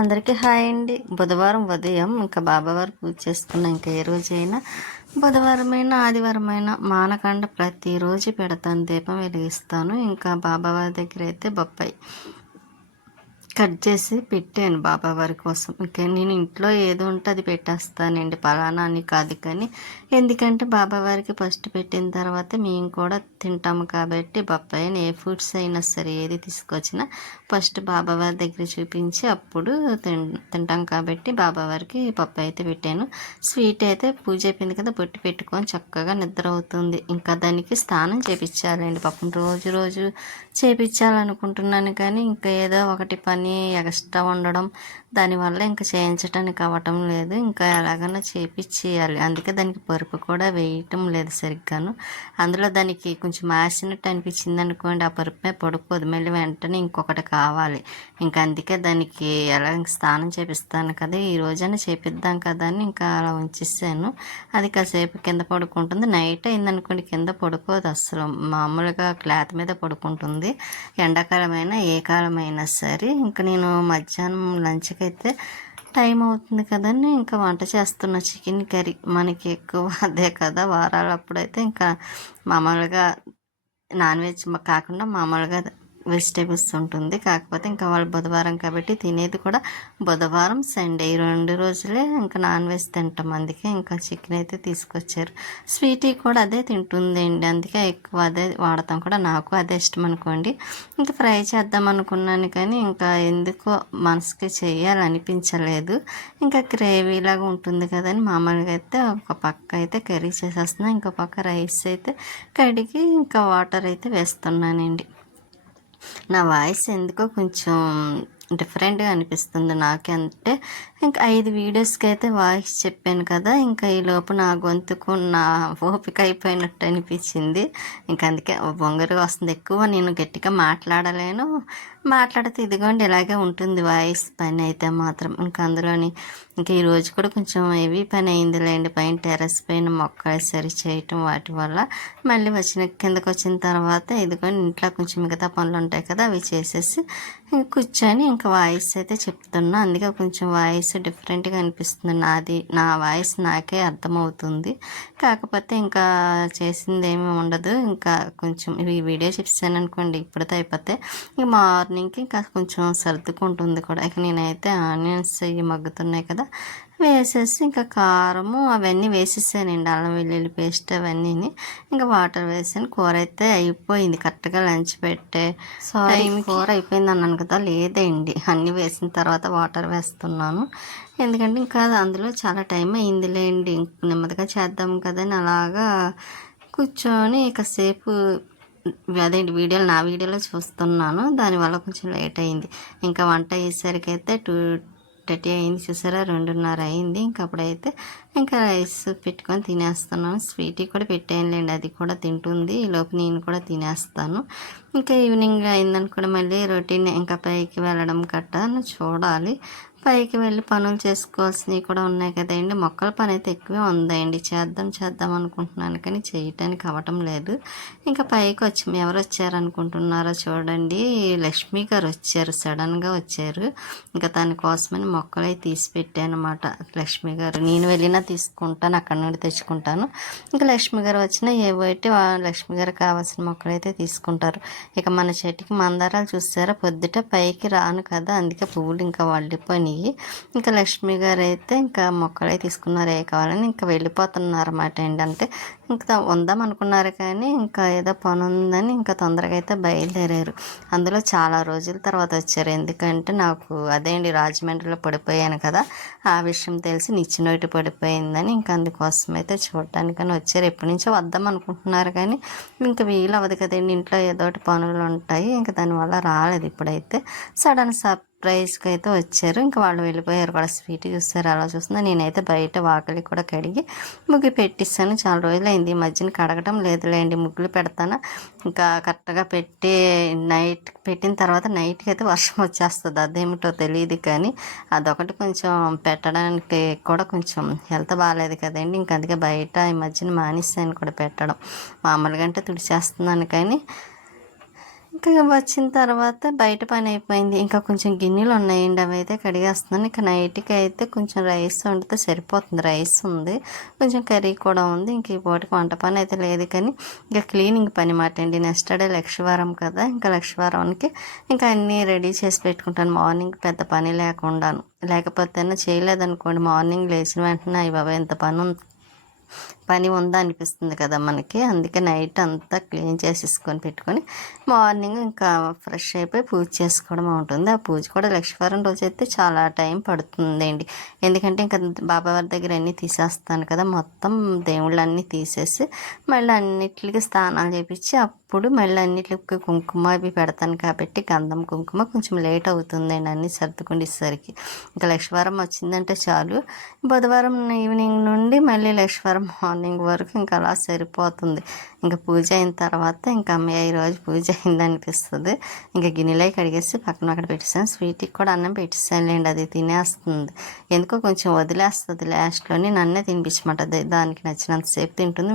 అందరికీ హాయ్ అండి. బుధవారం ఉదయం ఇంకా బాబావారు పూజ చేసుకున్న ఇంకా ఏ రోజైనా బుధవారమైనా ఆదివారమైనా మానకుండా ప్రతిరోజు పెడతాను, దీపం వెలిగిస్తాను. ఇంకా బాబావారి దగ్గర అయితే బొప్పాయి కట్ చేసి పెట్టాను బాబావారి కోసం. ఇంకా నేను ఇంట్లో ఏదో ఉంటే అది పెట్టేస్తానండి, పలానా అని కాదు. కానీ ఎందుకంటే బాబావారికి ఫస్ట్ పెట్టిన తర్వాత మేము కూడా తింటాము కాబట్టి బొప్పాయిని ఏ ఫ్రూట్స్ అయినా సరే ఏది తీసుకొచ్చినా ఫస్ట్ బాబావారి దగ్గర చూపించి అప్పుడు తింటాం కాబట్టి బాబావారికి బొప్పాయి అయితే పెట్టాను. స్వీట్ అయితే పూజ అయిపోయింది కదా, బొట్టు పెట్టుకొని చక్కగా నిద్ర అవుతుంది. ఇంకా దానికి స్నానం చేపించాలండి. పాపం రోజు రోజు చేపించాలనుకుంటున్నాను కానీ ఇంకా ఏదో ఒకటి పని ఎక్స్ట్రా ఉండడం, దానివల్ల ఇంకా చేయించడానికి అవ్వటం లేదు. ఇంకా ఎలాగైనా చేపించేయాలి. అందుకే దానికి పరుపు కూడా వేయటం లేదు సరిగ్గాను. అందులో దానికి కొంచెం మాసినట్టు అనిపించింది అనుకోండి, ఆ పరుపు పడుకోదు, మళ్ళీ వెంటనే ఇంకొకటి కావాలి. ఇంకా అందుకే దానికి ఎలా స్నానం చేపిస్తాను కదా, ఈ రోజైనా చేపిద్దాం కదా అని ఇంకా అలా ఉంచేసాను. అది కాసేపు కింద పడుకుంటుంది. నైట్ అయిందనుకోండి కింద పడుకోదు అసలు, మామూలుగా క్లాత్ మీద పడుకుంటుంది. ఎండాకాలమైనా ఏ కాలమైనా సరే. ఇంకా నేను మధ్యాహ్నం లంచ్కి అయితే టైం అవుతుంది కదండి, ఇంకా వంట చేస్తున్న చికెన్ కర్రీ. మనకి ఎక్కువ అదే కదా వారాలు. అప్పుడైతే ఇంకా మామూలుగా నాన్ వెజ్ కాకుండా మామూలుగా వెజిటేబుల్స్ ఉంటుంది. కాకపోతే ఇంకా వాళ్ళు బుధవారం కాబట్టి తినేది కూడా బుధవారం సండే, ఈ 2 రోజులే ఇంకా నాన్ వెజ్ తింటాం. అందుకే ఇంకా చికెన్ అయితే తీసుకొచ్చారు. స్వీటీ కూడా అదే తింటుందండి, అందుకే ఎక్కువ అదే వాడతాం కూడా. నాకు అదే ఇష్టం అనుకోండి. ఇంకా ఫ్రై చేద్దాం అనుకున్నాను కానీ ఇంకా ఎందుకో మనసుకి చేయాలనిపించలేదు. ఇంకా గ్రేవీలాగా ఉంటుంది కదని మామూలుగా అయితే ఒక పక్క అయితే కర్రీ చేసేస్తున్నాను, ఇంకో పక్క రైస్ అయితే కడిగి ఇంకా వాటర్ అయితే వేస్తున్నానండి. నా వాయిస్ ఎందుకో కొంచెం డిఫరెంట్గా అనిపిస్తుంది నాకు. అంటే ఇంకా 5 వీడియోస్కి అయితే వాయిస్ చెప్పాను కదా, ఇంకా ఈ లోపు నా గొంతుకు నా ఓపిక అయిపోయినట్టు అనిపించింది. ఇంకా అందుకే బొంగరుగా వస్తుంది. ఎక్కువ నేను గట్టిగా మాట్లాడలేను, మాట్లాడితే ఇదిగోండి ఇలాగే ఉంటుంది వాయిస్. పని అయితే మాత్రం ఇంకా అందులోని ఇంకా ఈరోజు కూడా కొంచెం హెవీ పని అయిందిలేండి. పైన టెర్రస్ పైన మొక్కలు సరి చేయటం, వాటి వల్ల మళ్ళీ కిందకు వచ్చిన తర్వాత ఇదిగోండి ఇంట్లో కొంచెం మిగతా పనులు ఉంటాయి కదా, అవి చేసేసి కూర్చొని ఇంకా వాయిస్ అయితే చెప్తున్నా. అందుకే కొంచెం వాయిస్ డిఫరెంట్గా అనిపిస్తుంది. నా వాయిస్ నాకే అర్థమవుతుంది. కాకపోతే ఇంకా చేసింది ఏమీ ఉండదు. ఇంకా కొంచెం ఈ వీడియో చెప్పాను అనుకోండి, ఇప్పుడైతే అయిపోతే ఇక మార్నింగ్కి ఇంకా కొంచెం సర్దుకుంటుంది కూడా. ఇక నేనైతే ఆనియన్స్ ఇవి మగ్గుతున్నాయి కదా, వేసేసి ఇంకా కారము అవన్నీ వేసేసానండి, అల్లం వెల్లుల్లి పేస్ట్ అవన్నీ. ఇంకా వాటర్ వేసాను. కూర అయితే అయిపోయింది కరెక్ట్గా లంచ్ పెట్టే కూర అయిపోయింది అన్నాను కదా, లేదండి అన్నీ వేసిన తర్వాత వాటర్ వేస్తున్నాను. ఎందుకంటే ఇంకా అందులో చాలా టైం అయిందిలేండి, నెమ్మదిగా చేద్దాం కదని అలాగా కూర్చొని కాసేపు అదేంటి నా వీడియోలో చూస్తున్నాను. దానివల్ల కొంచెం లేట్ అయింది. ఇంకా వంట అయ్యేసరికి అయితే 2:30 అయింది, చూసారా, 2:30 అయింది. ఇంకా అప్పుడైతే ఇంకా రైస్ పెట్టుకొని తినేస్తున్నాను. స్వీటీ కూడా పెట్టేయండి, అది కూడా తింటుంది. ఈలోపు నేను కూడా తినేస్తాను. ఇంకా ఈవినింగ్ అయిందనుకోండి మళ్ళీ రొటీన్, ఇంకా పైకి వెళ్ళడం కట్ట చూడాలి. పైకి వెళ్ళి పనులు చేసుకోవాల్సినవి కూడా ఉన్నాయి కదండి. మొక్కల పని అయితే ఎక్కువే ఉందండి, చేద్దాం అనుకుంటున్నాను కానీ చేయటానికి అవ్వటం లేదు. ఇంకా పైకి ఎవరు వచ్చారనుకుంటున్నారో చూడండి, లక్ష్మి గారు వచ్చారు, సడన్గా వచ్చారు. ఇంకా తన కోసమని మొక్కలు అయితే తీసి పెట్టాను అనమాట. లక్ష్మి గారు, నేను వెళ్ళినా తీసుకుంటాను, అక్కడ నుండి తెచ్చుకుంటాను. ఇంకా లక్ష్మి గారు వచ్చినా ఏవైతే లక్ష్మి గారు కావాల్సిన మొక్కలు అయితే తీసుకుంటారు. ఇక మన చెట్టుకి మందారాలు చూసారా, పొద్దుట పైకి రాను కదా, అందుకే పువ్వులు ఇంకా వల్లిపోయినాయి. ఇంకా లక్ష్మి గారు అయితే ఇంకా మొక్కలే తీసుకున్నారు, ఏ కావాలని ఇంకా వెళ్ళిపోతున్నారు అన్నమాట అండి. అంటే ఇంకా ఉందాం అనుకున్నారు కానీ ఇంకా ఏదో పని ఉందని ఇంకా తొందరగా అయితే బయలుదేరారు. అందులో చాలా రోజుల తర్వాత వచ్చారు. ఎందుకంటే నాకు అదేంటి రాజమండ్రిలో పడిపోయాను కదా, ఆ విషయం తెలిసి నిచ్చినోటి పడిపోయిందని ఇంకా అందుకోసం అయితే చూడటానికని వచ్చారు. ఎప్పటి నుంచో వద్దాం అనుకుంటున్నారు కానీ ఇంకా వీలు అవ్వదు కదండి, ఇంట్లో ఏదో ఒకటి పనులు ఉంటాయి. ఇంకా దానివల్ల రాలేదు. ఇప్పుడైతే సడన్ సర్ప్రైజ్కి అయితే వచ్చారు. ఇంకా వాళ్ళు వెళ్ళిపోయారు కూడా. స్వీట్ చూస్తారు అలా చూస్తున్నా. నేనైతే బయట వాకిలి కూడా కడిగి ముగ్గు పెట్టిస్తాను. చాలా రోజులు అయింది, ఈ మధ్యన కడగటం లేదులేండి. ముగ్గులు పెడతాను ఇంకా కరెక్ట్గా పెట్టి నైట్ పెట్టిన తర్వాత నైట్కి అయితే వర్షం వచ్చేస్తుంది, అదేమిటో తెలియదు. కానీ అదొకటి కొంచెం పెట్టడానికి కూడా కొంచెం హెల్త్ బాగాలేదు కదండి. ఇంకా అందుకే బయట ఈ మధ్యన మానేసాను కూడా పెట్టడం. మామూలుగా అంటే తుడిచేస్తున్నాను కానీ ఇంకా వచ్చిన తర్వాత బయట పని అయిపోయింది. ఇంకా కొంచెం గిన్నెలు ఉన్నాయండి, అవి అయితే కడిగేస్తున్నాను. ఇక నైట్కి అయితే కొంచెం రైస్ వండితే సరిపోతుంది. రైస్ ఉంది, కొంచెం కర్రీ కూడా ఉంది. ఇంక ఈ పూటకి వంట పని అయితే లేదు, కానీ ఇంకా క్లీనింగ్ పని మాట అండి. నెక్స్ట్ డే లక్షవారం కదా, ఇంకా లక్షవారానికి ఇంకా అన్నీ రెడీ చేసి పెట్టుకుంటాను. మార్నింగ్ పెద్ద పని లేకుండాను, లేకపోతే చేయలేదనుకోండి మార్నింగ్ లేచిన వెంటనే అయ్యి బాబా ఎంత పని ఉందా అనిపిస్తుంది కదా మనకి. అందుకే నైట్ అంతా క్లీన్ చేసేసుకొని పెట్టుకొని మార్నింగ్ ఇంకా ఫ్రెష్ అయిపోయి పూజ చేసుకోవడం ఉంటుంది. ఆ పూజ కూడా లక్షవారం రోజు అయితే చాలా టైం పడుతుందండి, ఎందుకంటే ఇంకా బాబావారి దగ్గర అన్నీ తీసేస్తాను కదా, మొత్తం దేవుళ్ళన్నీ తీసేసి మళ్ళీ అన్నిటికి స్నానాలు చేపించి అప్పుడు మళ్ళీ అన్నిటికి కుంకుమ అవి పెడతాను కాబట్టి గంధం కుంకుమ కొంచెం లేట్ అవుతుందండి అన్నీ సర్దుకుండేసరికి. ఇంకా లక్షవారం వచ్చిందంటే చాలు, బుధవారం ఈవినింగ్ నుండి మళ్ళీ లక్షవారం మార్నింగ్ వరకు ఇంకా అలా సరిపోతుంది. ఇంకా పూజ అయిన తర్వాత ఇంకా అమ్మయ్య ఈరోజు పూజ అయింది అనిపిస్తుంది. ఇంకా గిన్నెలై కడిగేసి పక్కన అక్కడ పెట్టేసాను. స్వీట్కి కూడా అన్నం పెట్టేసానులేండి, అది తినేస్తుంది. ఎందుకో కొంచెం వదిలేస్తుంది లాస్ట్లోని, నన్నే తినిపించమంటది, దానికి నచ్చినంతసేపు తింటుంది.